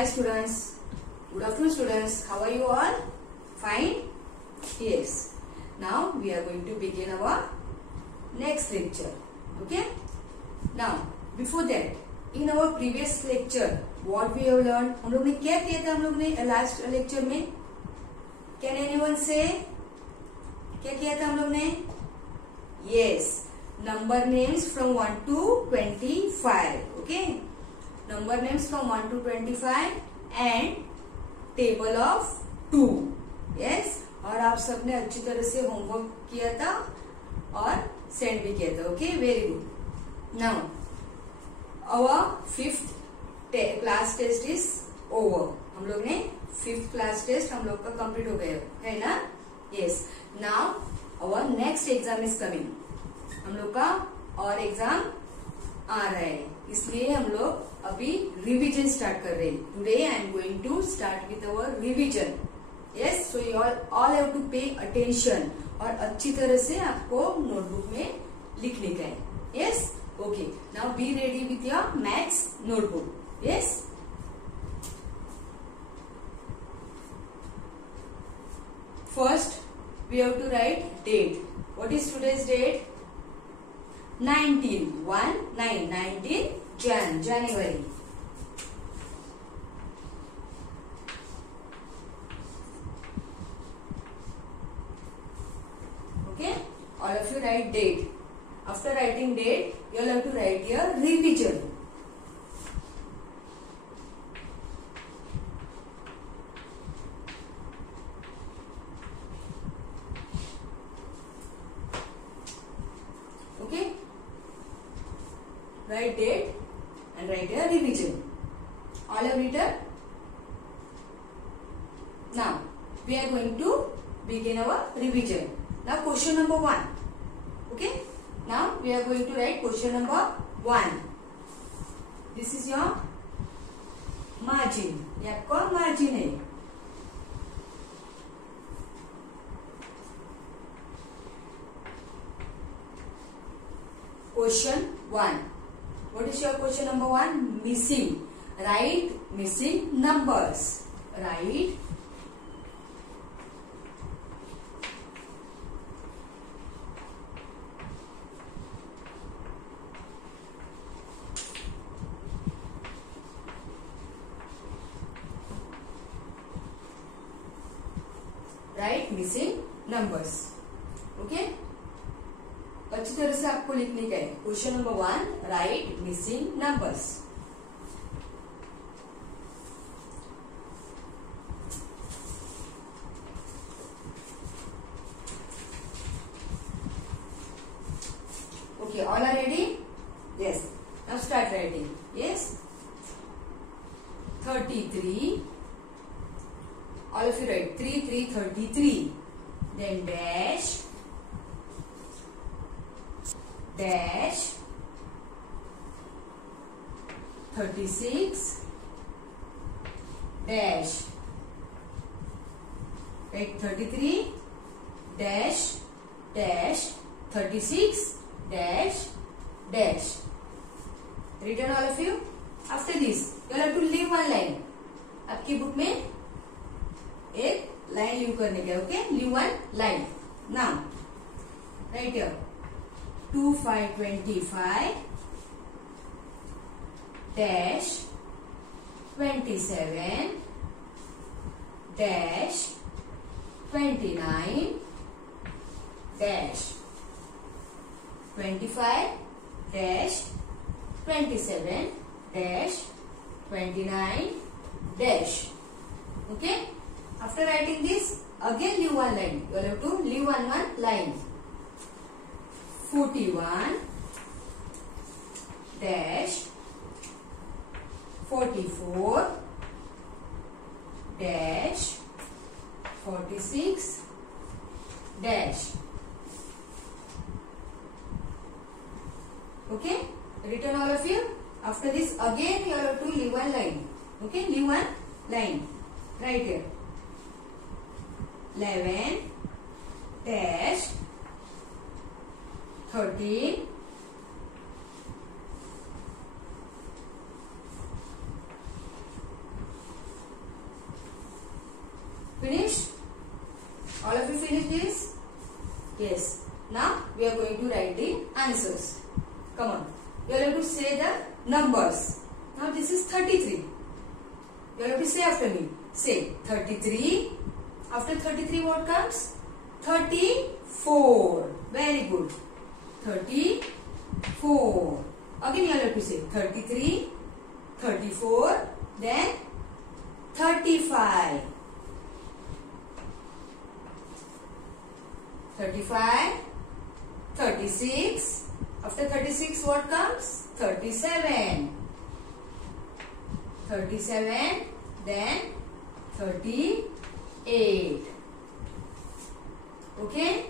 Hi students. Good afternoon students. How are you all? Fine? Yes. Now we are going to begin our next lecture. Okay? Now before that, in our previous lecture what we have learned, हम लोग ने क्या किया था हम लोग ने last lecture में? Can anyone say? क्या किया था हम लोग ने? Yes. Number names from 1 to 25. Okay? Number names from 1 to 25 and table of 2. Yes. और आप सबने अच्छी तरह से होमवर्क किया था और सेंड भी किया था. Okay, very good. Now our 5th class test is over. हम लोग ने 5th क्लास टेस्ट हम लोग का कंप्लीट हो गया है ना. Yes. Now our next exam is coming. हम लोग का और एग्जाम आ रहा है, इसलिए हम लोग अभी रिवीजन स्टार्ट कर रहे हैं. Today I am going to start with our revision. Yes, so you all have to pay attention और अच्छी तरह से आपको नोटबुक में लिखने का है. Yes, okay. Now be ready with your maths notebook. Yes. First we have to write date. What is today's date? 19 January. Okay, all of you write date. After writing date, you all have to write your revision. Okay, write date and write a revision. All have written? Now we are going to begin our revision. Now question number 1. Okay, now we are going to write question number 1. This is your margin. ये आपका margin है. Question 1. What is your question number 1? Missing. Write missing numbers. Write missing numbers. Okay? अच्छी तरह से आपको लिखने का है. Question number 1, right missing numbers. Okay, all are ready? Yes. Now start writing. Yes. 33. All of you write 3 33. Then dash 36 dash. Write 33 dash 36 dash. Written all of you? After this you have to leave one line. आपकी बुक में एक line leave करने का. Okay, leave one line. Now right here 2 5 25 dash 27 dash 29 dash 25 dash 27 dash 29 dash. Okay, after writing this again leave one line. You have to leave one line. 41 dash 44 dash 46 dash. Okay, written all of you? After this again you have to leave one line. Okay, leave one line. Right here 11 dash 13 -, 33. You have to say after me. Say 33. After 33 what comes? 34. Very good. 34. Again you have to say 33, 34, then 35. 35, 36. After 36 what comes? 37. 37, then 38. Okay?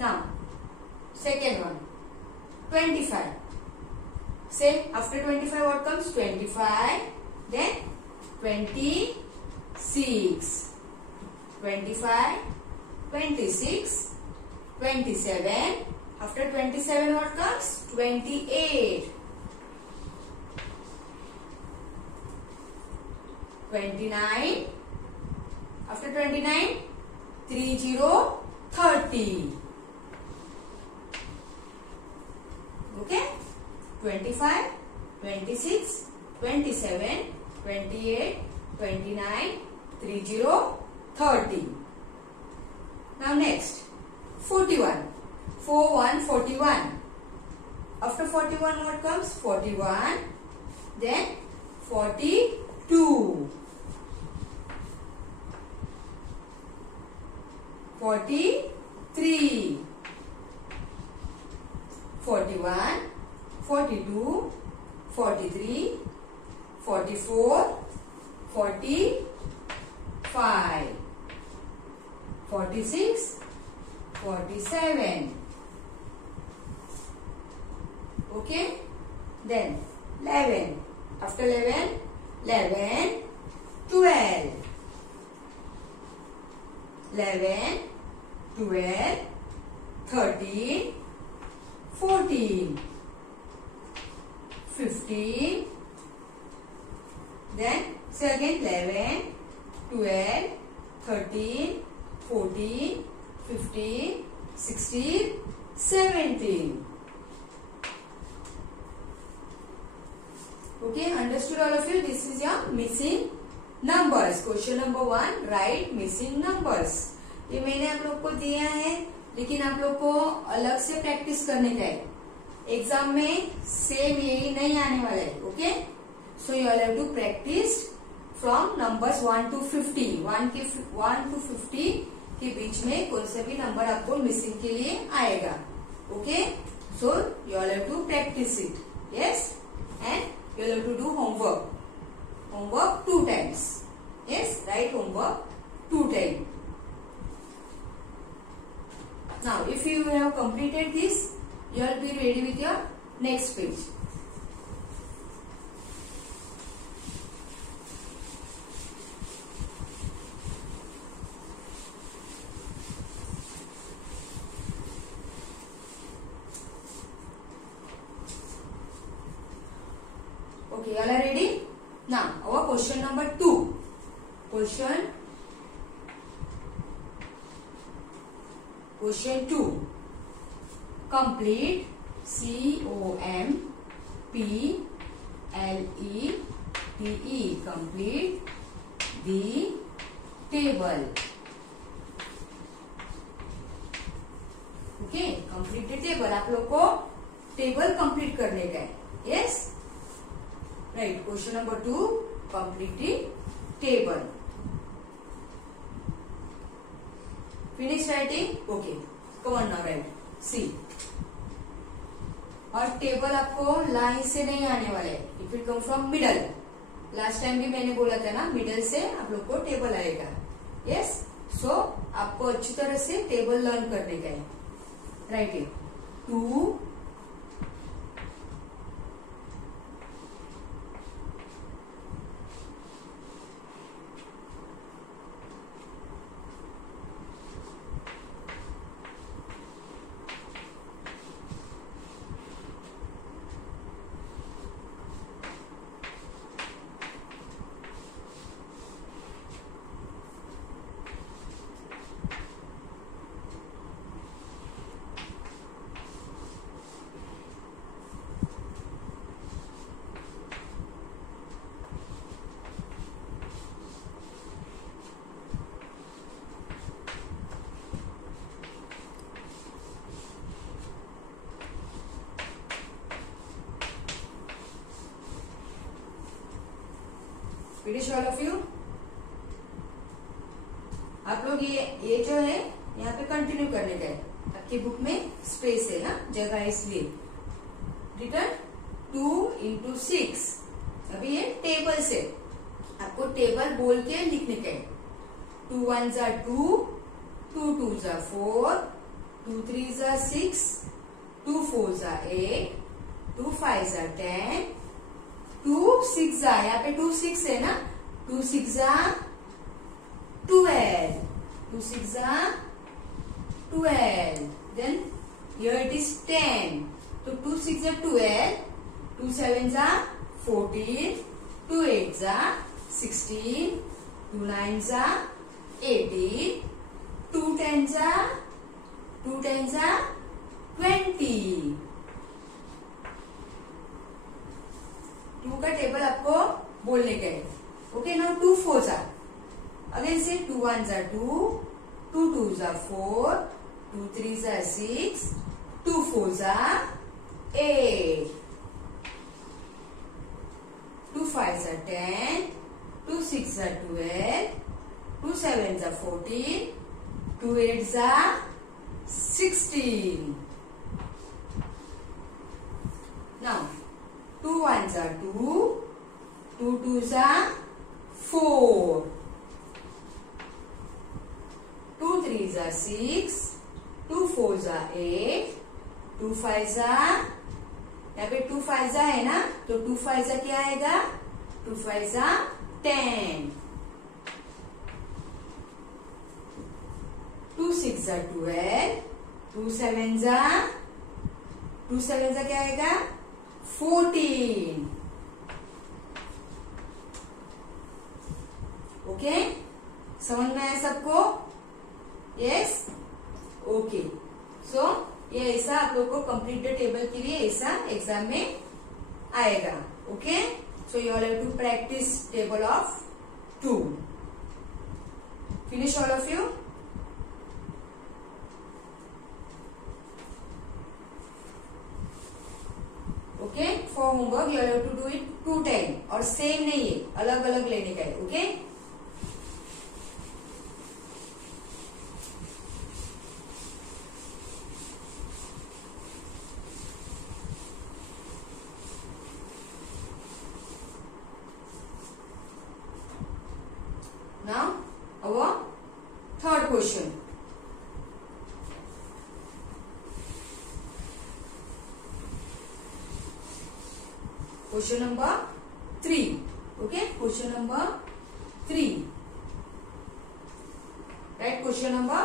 Now, second one. 25. Say, after 25 what comes? 25, then 26. 25, 26, 27. After 27 what comes? 28. 29. After 29, 30, 30. Okay? 25, 26, 27, 28, 29, 30, 30. Now next, 41. 41. After 41 what comes? 41, then 42. 43. 41, 42, 43, 44, 45, 46, 47. Okay? Then 11. After 11, 11, 12. 11, 12, 13, 14, 15. Then say again 11, 12, 13, 14, 15, 16, 17. Okay, understood all of you? This is your missing numbers. Question number 1, write missing numbers. ये मैंने आप लोग को दिया है, लेकिन आप लोग को अलग से प्रैक्टिस करने का है. एग्जाम में सेम यही नहीं आने वाला है. Okay, so you have to practice from numbers 1 to 50. 1 to 50 के बीच में कौन सा भी नंबर आपको मिसिंग के लिए आएगा. Okay, so you have to practice it. Yes, and you will have to do homework 2 times. Yes, write homework 2 times. Now if you have completed this, you will be ready with your next page. Okay, you all are ready? Now, our question number 2. Question 2. Complete COMPLETE. Complete the table. Okay, complete the table. आप लोग को table complete करने का है. Yes? Right. Question number 2. Complete the table. Finish writing? Okay. Come on now, write. See. और टेबल आपको लाइन से नहीं आने वाले. It will come from middle. Last time भी मैंने बोला था ना, मिडल से आप लोग को टेबल आएगा. Yes. So आपको अच्छी तरह से टेबल लर्न करने का है. Write it. 2. Finish all of you. आप लोग ये जो है यहाँ पे कंटिन्यू करने का है, आपकी बुक में स्पेस है ना, जगह है इसलिए। रिटर्न 2 into 6। अभी ये टेबल से आपको टेबल बोल के लिखने का है। 2 1s are 2, 2 2s are 4, 2 3s are 6, 2 4s are 8, 2 5s are 10, 2 6s are, यहाँ पे 2 6 है ना, 2 6s are 12, 2 6s are 12, then here it is 10, तो 2 6s are 12, 2 7s are 14, 2 8s are 16, 2 9s are 18, 2 10s are 20। 2 का टेबल आपको बोलने का है। Okay, now 2 4s are, again से 2 1s are 2, 2 2s are 4, 2 3s are 6, 2 4s are 8, 2 5s are 10, 2 6s are 12, 2 7s are 14, 2 8s are 16. Now 2 1s are 2, 2 2s are 4, 2 3s are 6, 2 4s are 8, 2 5s are, यहाँ पे 2 5s है ना, तो 2 5s क्या आएगा, 2 5s 10, 2 6s 12, 2 7s क्या आएगा, 14। ओके, समझ में आया सबको? Yes, okay. सो ये ऐसा आप लोग को कंप्लीट द टेबल के लिए ऐसा एग्जाम में आएगा। Okay, so you all have to practice table of 2। Finish all of you. Okay, for homework you all have to do it 2 time, और सेम नहीं है, अलग अलग लेने का है। Okay, now our third question. Question number 3. Okay, question number 3. Right, question number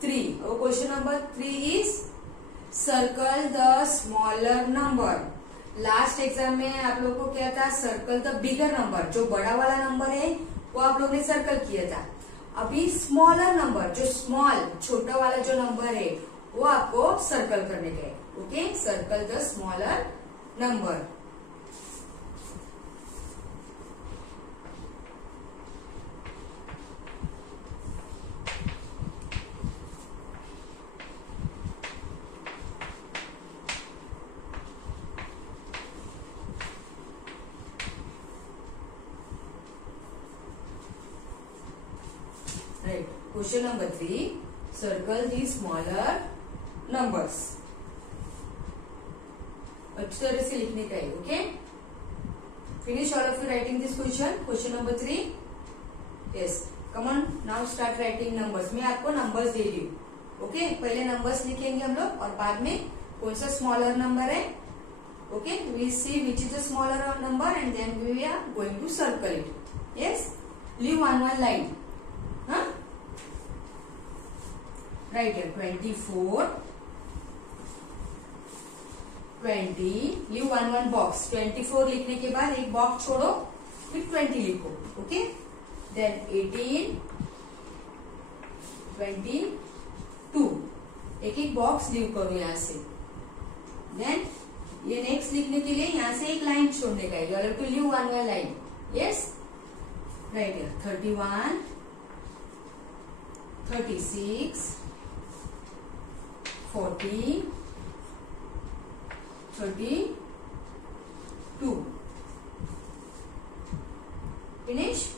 3. Our question number 3 is circle the smaller number. Last exam में आप लोग को क्या था, सर्कल द बिगर नंबर, जो बड़ा वाला नंबर है वो आप लोग ने सर्कल किया था। अभी स्मॉलर नंबर, जो स्मॉल छोटा वाला जो नंबर है वो आपको सर्कल करने का है। Okay, circle the smaller number. Right. Question number 3. Circle the smaller numbers. अच्छी तरह से लिखने का है। Okay, finish all of you writing this question, question number 3. Yes, come on, now start writing numbers. मैं आपको नंबर्स दे रही हूँ। ओके, पहले नंबर्स लिखेंगे हम लोग, और बाद में कौन सा स्मॉलर नंबर है। Okay, we see which is the smaller number and then we are going to circle it. Yes, leave one line. Huh? Right here, 24, 20, leave one box. 24 लिखने के बाद एक बॉक्स छोड़ो, फिर 20 लिखो। ओके, देन 18, 22, एक एक बॉक्स लीव करो यहाँ से। देन ये नेक्स्ट लिखने के लिए यहाँ से एक लाइन छोड़ने का है, you have to leave one line. Yes, right here, 31, 36, 40, 32, Finish.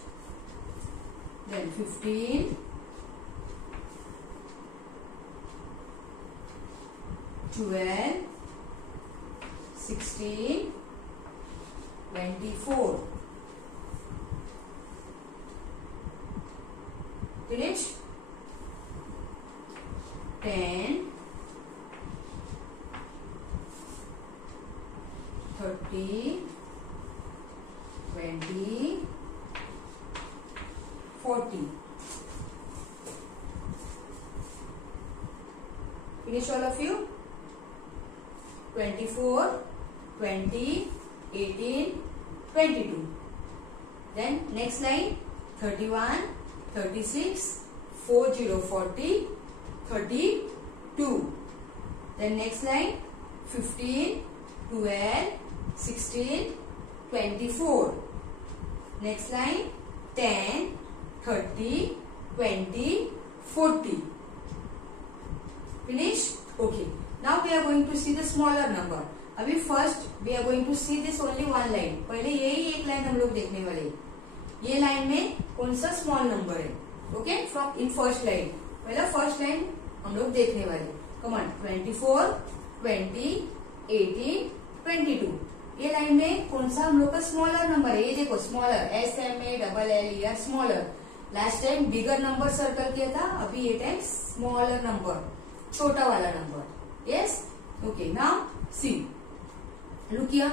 Then 15, 12, 16, 24. Finish. 10, 30, 20, 40. Finish all of you. 24, 20, 18, 22. Then next line 31, 36, 40, 40, 32. Then next line 15, 12, 16, 24. Next line 10, 30, 20, 40. Finish? Okay. Now we are going to see the smaller number. अभी first we are going to see this only one line. पहले यही एक लाइन हम लोग देखने वाले. ये लाइन में कौन सा स्मॉल नंबर है? Okay, from in first line. पहला फर्स्ट लाइन हम लोग देखने वाले. कमान 24, 20, 18, 22. ये लाइन में कौन सा हम लोग का स्मॉलर नंबर है? ये देखो smaller, SMALL smaller. Last time bigger number circle किया था, अभी ये टाइम स्मॉलर नंबर, छोटा वाला number. Yes, okay. Now see, look here.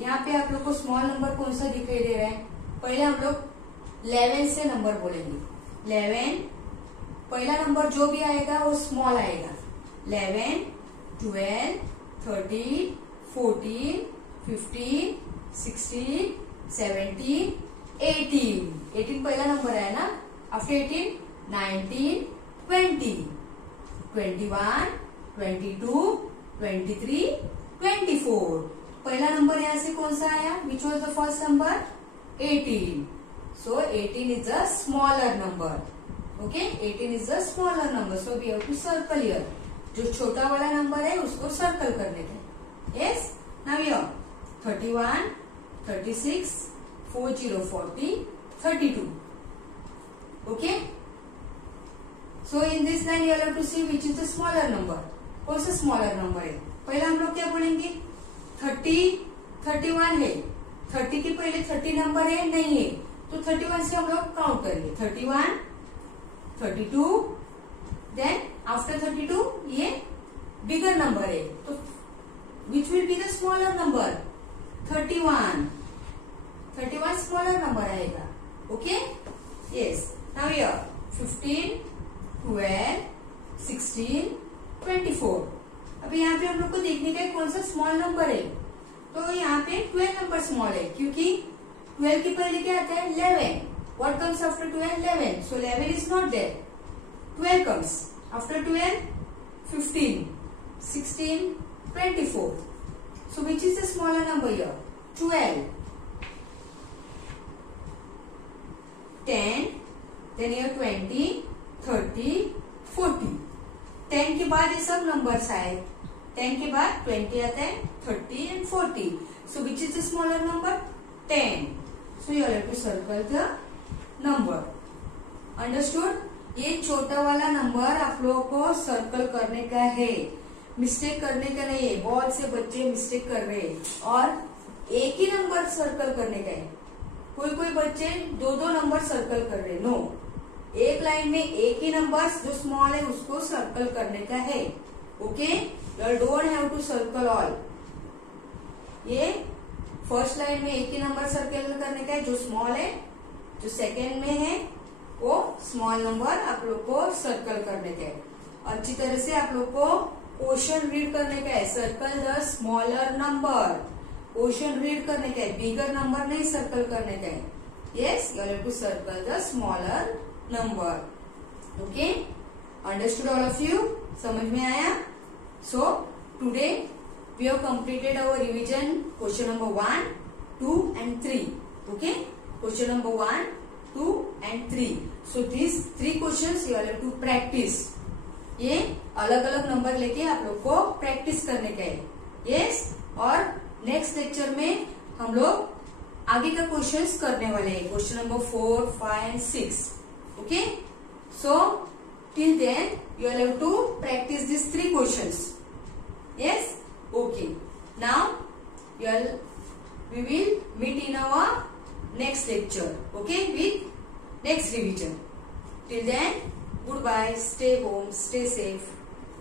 यहाँ पे आप लोग को स्मॉल नंबर कौन सा दिखाई दे रहा है? पहले हम लोग 11 से नंबर बोलेंगे. 11, पहला नंबर जो भी आएगा वो स्मॉल आएगा. 11, 12, 13, 14, 15, 16, 17, 18. 18 पहला नंबर है ना. आफ्टर 18, 19, 20, 21, 22, 23, 24. पहला नंबर यहाँ से कौन सा आया? Which was the first number? 18. So 18 is a smaller number. Okay, 18 is a smaller number. So we have to circle here. जो छोटा वाला नंबर है उसको सर्कल करने का. Yes. Now here 31, 36, 40, 40, 32. Okay. So in this line you have to see which is the smaller number. कौन सा smaller number है? पहले हम लोग क्या बोलेंगे? 30, 31 है. 30 के पहले 30 नंबर है नहीं है, तो 31 से हम लोग काउंट करेंगे. 31, 32, देन आफ्टर 32 ये बिगर नंबर है, तो which will be the smaller number? 31. 31 smaller number आएगा. Okay, yes. Now here 15, 12, 16, 24. अभी यहाँ पे हम लोग को देखने का कौन सा स्मॉल नंबर है. तो यहाँ पे 12 नंबर स्मॉल है, क्योंकि 12 के पहले क्या आता है? 11. What comes after 12? 11. So 11 is not there. 12 comes. After 12, 15, 16, 24. So which is the smaller number here? 12. 10. Then here 20, 30, 40. 10 के बाद ये सब नंबर्स आए. 10 के बाद 20 आता है, 30 and 40. So which is the smaller number? 10. So you have to circle the number. Understood? ये छोटा वाला नंबर आप लोगों को सर्कल करने का है, मिस्टेक करने का नहीं है. बहुत से बच्चे मिस्टेक कर रहे हैं और एक ही नंबर सर्कल करने का है. कोई बच्चे दो नंबर सर्कल कर रहे. नो, एक लाइन में एक ही नंबर जो स्मॉल है उसको सर्कल करने का है. Okay, you don't have to circle all. ये फर्स्ट लाइन में एक ही नंबर सर्कल करने का है जो स्मॉल है. जो सेकेंड में है वो स्मॉल नंबर आप लोग को सर्कल करने का है. अच्छी तरह से आप लोग को क्वेश्चन रीड करने का है. Circle the smaller number. Question read करने का है, बिगर नंबर नहीं सर्कल करने का है. Yes, you have to circle the smaller number. Okay, understood all of you? समझ में आया? So today we have completed our revision question number 1, 2 and 3. Okay, question number 1, 2 and 3. So these 3 questions you have to practice. ये अलग अलग नंबर लेके आप लोग को प्रैक्टिस करने का है. यस, और नेक्स्ट लेक्चर में हम लोग आगे का क्वेश्चंस करने वाले हैं, क्वेश्चन नंबर 4, 5 and 6. Okay, so till then you will have to practice these 3 questions. Yes, okay. Now we will meet in our next lecture, okay, with next revision. Till then, goodbye, stay home, stay safe.